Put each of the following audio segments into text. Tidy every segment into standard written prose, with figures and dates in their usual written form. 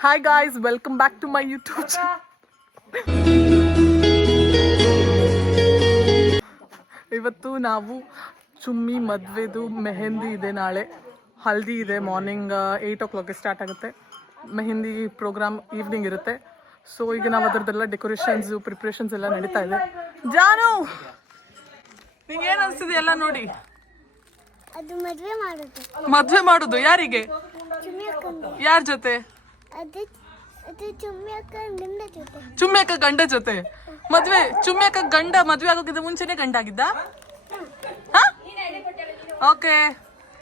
Hi guys, welcome back to my YouTube channel. ಇವತ್ತು ನಾವು ಚುಮ್ಮಿ ಮದುವೆದು ಮೆಹಂದಿ ಇದೆ, ನಾಳೆ ಹಲ್ದಿ ಇದೆ. ಮಾರ್ನಿಂಗ್ 8 o'clock ಸ್ಟಾರ್ಟ್ ಆಗುತ್ತೆ. ಮೆಹಂದಿ ಪ್ರೋಗ್ರಾಮ್ ಈವ್ನಿಂಗ್ ಇರುತ್ತೆ. ಸೊ ಈಗ ನಾವು ಅದರದ್ದೆಲ್ಲ ಡೆಕೋರೇಷನ್ಸ್ ಪ್ರಿಪ್ರೇಷನ್ಸ್ ಎಲ್ಲ ನಡೀತಾ ಇದೆ. ಜಾನು, ನಿಂಗೆ ಏನು ಅನಿಸ್ತಿದೆ ಎಲ್ಲ ನೋಡಿ? ಅದು ಮದುವೆ ಮಾಡೋದು ಯಾರಿಗೆ? ಯಾರ ಜೊತೆ? ಚುಮ್ಮಿ ಅಕ್ಕ ಗಂಡ ಜೊತೆ ಮದ್ವೆ. ಚುಮ್ಮಿ ಅಕ್ಕ ಗಂಡ ಮದ್ವೆ ಆಗೋಕ್ಕಿಂತ ಮುಂಚೆನೆ ಗಂಡ ಆಗಿದ್ದ? ಓಕೆ,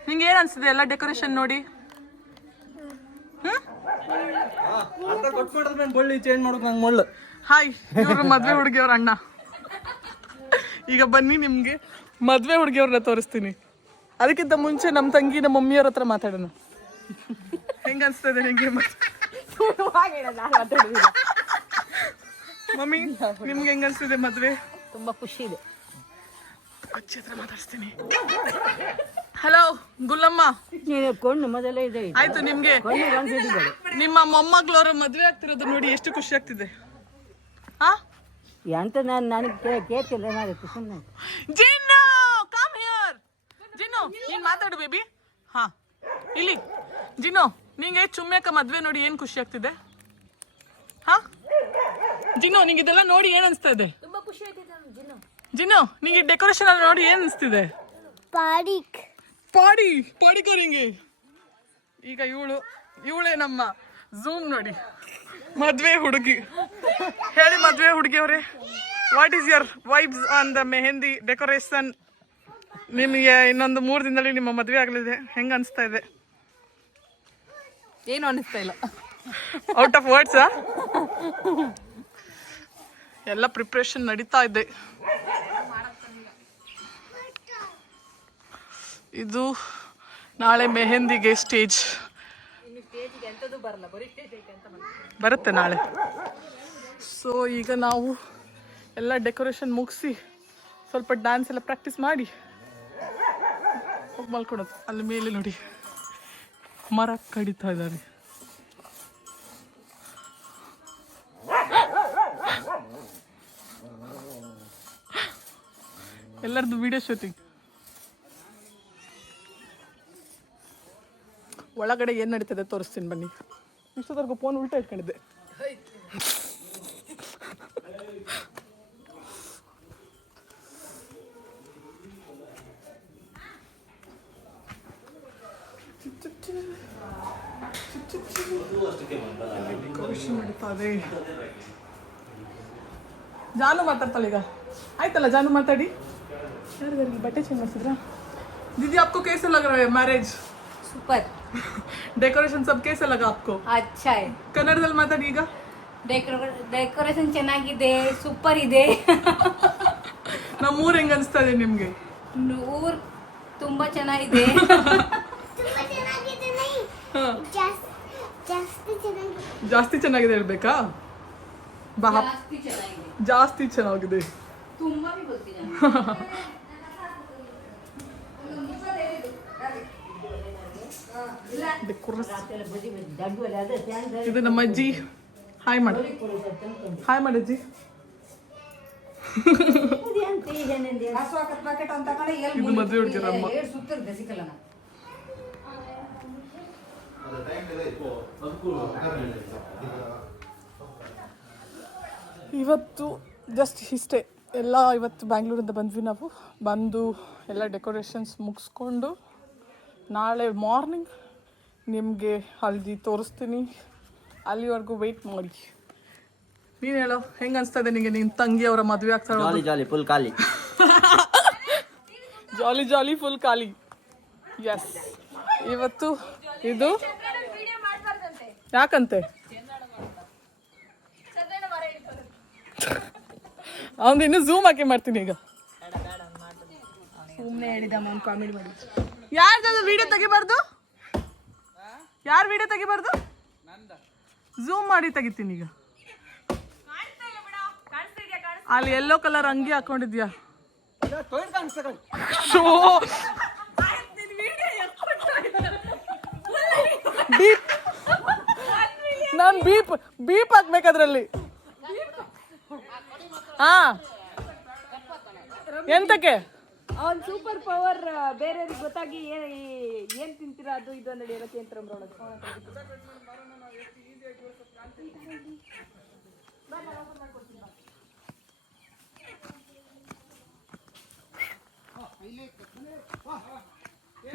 ನಿಂಗೆ ಏನ್ ಅನ್ಸಿದೆ ಎಲ್ಲ ಡೆಕೋರೇಷನ್ ನೋಡಿ? ಹಾಯ್, ಇವ್ರು ಮದ್ವೆ ಹುಡುಗಿಯವ್ರ ಅಣ್ಣ. ಈಗ ಬನ್ನಿ ನಿಮ್ಗೆ ಮದ್ವೆ ಹುಡುಗಿಯವ್ರನ್ನ ತೋರಿಸ್ತೀನಿ. ಅದಕ್ಕಿಂತ ಮುಂಚೆ ನಮ್ಮ ತಂಗಿ ನಮ್ಮ ಮಮ್ಮಿಯವ್ರ ಹತ್ರ ಮಾತಾಡೋಣ. ಹೆಂಗ ಅನ್ಸ್ತದೆ ನಿಂಗೆ ಮಮ್ಮಿ? ನಿಮ್ಗೆ ಹೆಂಗ ಅನ್ಸ್ತಿದೆ ಮದ್ವೆ? ತುಂಬಾ ಖುಷಿ ಇದೆ. ಅಜ್ಜಿ ಹತ್ರ ಮಾತಾಡ್ತೀನಿ. ಹಲೋ ಗುಲ್ಲಮ್ಮ, ಮೊದಲೇ ಇದೆ. ಆಯ್ತು, ನಿಮ್ಗೆ ನಿಮ್ಮ ಮೊಮ್ಮಗಳವ್ರ ಮದ್ವೆ ಆಗ್ತಿರೋದು ನೋಡಿ ಎಷ್ಟು ಖುಷಿ ಆಗ್ತಿದೆ? ಎಂತ ನನಗೆ ಕೇಳ್ತಿಲ್ಲ, ಏನಾಗುತ್ತೆ ಸುಮ್ಮನೆ. Gin, come here. ಜಿನ್ನು, ನೀನ್ ಮಾತಾಡು ಬೇಬಿ. ಹಾ, ಇಲ್ಲಿ ಜಿನ್ನು, ನಿಂಗೆ ಚುಮ್ಮ್ಯಾಕ ಮದ್ವೆ ನೋಡಿ ಏನ್ ಖುಷಿ ಆಗ್ತಿದೆ? ಹಾ ಜಿನ್ನು, ನಿಂಗೆ ಇದೆಲ್ಲ ನೋಡಿ ಏನ್ ಅನ್ಸ್ತಾ ಇದೆ? ತುಂಬಾ ಖುಷಿ ಆಯ್ತಿದೆ ಜಿನ್ನು, ನಿಂಗೆ ಡೆಕೋರೇಷನ್ ಎಲ್ಲ ನೋಡಿ ಏನ್ ಅನ್ಸ್ತಿದೆ? ಪಾಡಿಕೋರಿಂಗೆ. ಈಗ ಇವಳೇ ನಮ್ಮ ಝೂಮ್ ನೋಡಿ ಮದ್ವೆ ಹುಡುಗಿ. ಹೇಳಿ ಮದ್ವೆ ಹುಡುಗಿಯವ್ರೆ, what is your vibes on the mehndi decoration? ನಿಮಗೆ ಇನ್ನೊಂದು 3 ದಿನದಲ್ಲಿ ನಿಮ್ಮ ಮದ್ವೆ ಆಗಲಿದೆ, ಹೆಂಗ ಅನಿಸ್ತಾ ಇದೆ? ಏನು ಅನಿಸ್ತಾ ಇಲ್ಲ. Out of words. ಎಲ್ಲ ಪ್ರಿಪ್ರೇಷನ್ ನಡೀತಾ ಇದೆ. ಇದು ನಾಳೆ ಮೆಹಂದಿಗೆ ಸ್ಟೇಜ್ ಬರುತ್ತೆ ನಾಳೆ. ಸೊ ಈಗ ನಾವು ಎಲ್ಲ ಡೆಕೋರೇಷನ್ ಮುಗಿಸಿ ಸ್ವಲ್ಪ ಡ್ಯಾನ್ಸ್ ಎಲ್ಲ ಪ್ರಾಕ್ಟೀಸ್ ಮಾಡಿ ಹೋಗಿ ಮಲ್ಕೊಳೋದು. ಅಲ್ಲಿ ಮೇಲೆ ನೋಡಿ ಮರ ಕಡಿತಾ ಇದ್ದಾರೆ. ಎಲ್ಲರದ್ದು ವಿಡಿಯೋ ಶೂಟಿಂಗ್. ಒಳಗಡೆ ಏನು ನಡೀತದೆ ತೋರಿಸ್ತೀನಿ ಬನ್ನಿ. ಇಷ್ಟೊತ್ತವರೆಗೂ ಫೋನ್ ಉಲ್ಟಾ ಇಟ್ಕೊಂಡಿದ್ದೆ. ಜಾನು ಮಾತಾಡ್ತಾಳೆ ಈಗ. ಆಯ್ತಲ್ಲ ಜಾನು, ಮಾತಾಡಿ. ಬಟ್ಟೆ ಚೇಂಜ್ ಮಾಡಿಸಿದ್ರಾ? दीदी आपको कैसा लग रहा है मैरिज? ಸೂಪರ್. ಡೆಕೋರೇಷನ್ सब कैसा लगा आपको? ಅಚ್ಚಾ ಇದೆ. ಕನ್ನಡದಲ್ಲಿ ಮಾತಾಡಿ ಈಗ. ಡೆಕೋರೇಷನ್ ಚೆನ್ನಾಗಿದೆ, ಸೂಪರ್ ಇದೆ. ನಮ್ಮ ಊರ್ ಹೆಂಗ ಅನಿಸ್ತಾ ಇದೆ ನಿಮ್ಗೆ? ಊರ್ ತುಂಬಾ ಚೆನ್ನಾಗಿದೆ. ಜಾಸ್ತಿ ಚೆನ್ನಾಗಿದೆ ಹೇಳ್ಬೇಕಾ? ಜಾಸ್ತಿ ಚೆನ್ನಾಗಿದೆ. ಇದು ನಮ್ಮ ಅಜ್ಜಿ. ಹಾಯ್ ಮಾಡು, ಹಾಯ್ ಮಾಡಜ್ಜಿ. ಇದು ಮದುವೆ ಹುಡುಗಿರಮ್ಮ. ಇವತ್ತು ಜಸ್ಟ್ ಇಷ್ಟೇ ಎಲ್ಲ. ಇವತ್ತು ಬ್ಯಾಂಗ್ಳೂರಿಂದ ಬಂದ್ವಿ ನಾವು. ಬಂದು ಎಲ್ಲ ಡೆಕೋರೇಷನ್ಸ್ ಮುಗಿಸ್ಕೊಂಡು ನಾಳೆ ಮಾರ್ನಿಂಗ್ ನಿಮಗೆ ಹಲ್ದಿ ತೋರಿಸ್ತೀನಿ. ಅಲ್ಲಿವರೆಗೂ ವೆಯ್ಟ್ ಮಾಡಿ. ನೀನು ಹೇಳೋ, ಹೆಂಗೆ ಅನಿಸ್ತದೆ ನಿಮಗೆ? ನಿನ್ನ ತಂಗಿ ಅವರ ಮದುವೆ ಆಗ್ತಾಳೆ. ಜಾಲಿ ಫುಲ್ ಖಾಲಿ. ಜಾಲಿ ಫುಲ್ ಖಾಲಿ. ಎಸ್, ಇವತ್ತು ಇದು ಯಾಕಂತೆ ಅವನು ಇನ್ನು ಝೂಮ್ ಹಾಕಿ ಮಾಡ್ತೀನಿ ಈಗ. ಸುಮ್ಮನೆ ಹೇಳಿದ ಕಾಮಿಡಿ ಮಾಡಿ. ಯಾರ್ದು ವಿಡಿಯೋ ತೆಗಿಬಾರ್ದು? ಯಾರು ವಿಡಿಯೋ ತೆಗಿಬಾರ್ದು? ಝೂಮ್ ಮಾಡಿ ತೆಗಿತೀನಿ ಈಗ. ಅಲ್ಲಿ ಯೆಲ್ಲೋ ಕಲರ್ ಅಂಗಿ ಹಾಕೊಂಡಿದ್ಯಾ? ನಾನು ನಾನು ಬೀಪ್ ಹಾಕ್ಬೇಕದ್ರಲ್ಲಿ. ಹಾ ಎಂತಕ್ಕೆ ಅವನ್ ಸೂಪರ್ ಪವರ್ ಬೇರೆಯವ್ರಿಗೆ ಗೊತ್ತಾಗಿ ಏನ್ ತಿಂತೀರಾ ಅದು ಇದು ಅಂದ್ರೆ ಏನಕ್ಕೆ ಅಂತ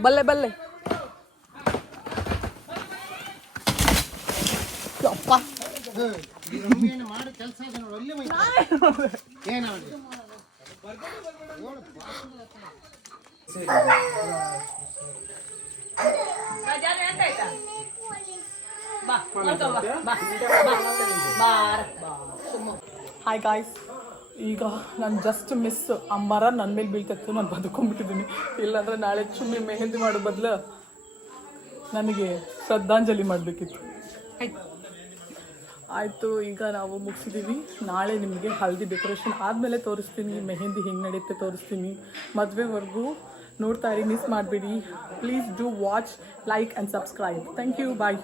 ಬಲ್ಲೆ ಬಲ್ಲೆ ಅಪ್ಪ ಮಾಡಿ ಕೆಲಸ ಇದೆ ನೋಡಿ ಅಲ್ಲಿ ಏನಾಗಿದೆ ಹಾಯ್ ಗಾಯ್ಸ್, ಈಗ ನಾನು ಜಸ್ಟ್ ಮಿಸ್ ಆ ಮರ ನನ್ನ ಮೇಲೆ ಬೀಳ್ತಿತ್ತು, ನಾನು ಬದುಕೊಂಡ್ಬಿಟ್ಟಿದ್ದೀನಿ. ಇಲ್ಲಾಂದ್ರೆ ನಾಳೆ ಚುಮ್ಮಿ ಮೆಹಂದಿ ಮಾಡೋ ಬದಲು ನನಗೆ ಶ್ರದ್ಧಾಂಜಲಿ ಮಾಡಬೇಕಿತ್ತು. ಆಯಿತು, ಈಗ ನಾವು ಮುಗಿಸಿದ್ದೀವಿ. ನಾಳೆ ನಿಮಗೆ ಹಲ್ದಿ ಡೆಕೋರೇಷನ್ ಆದಮೇಲೆ ತೋರಿಸ್ತೀನಿ, ಮೆಹಂದಿ ಹೆಂಗೆ ನಡೆಯುತ್ತೆ ತೋರಿಸ್ತೀನಿ. ಮದುವೆವರೆಗೂ ನೋಡ್ತಾ ಇರಿ, ಮಿಸ್ ಮಾಡಬೇಡಿ. Please do watch, like and subscribe. Thank you, bye.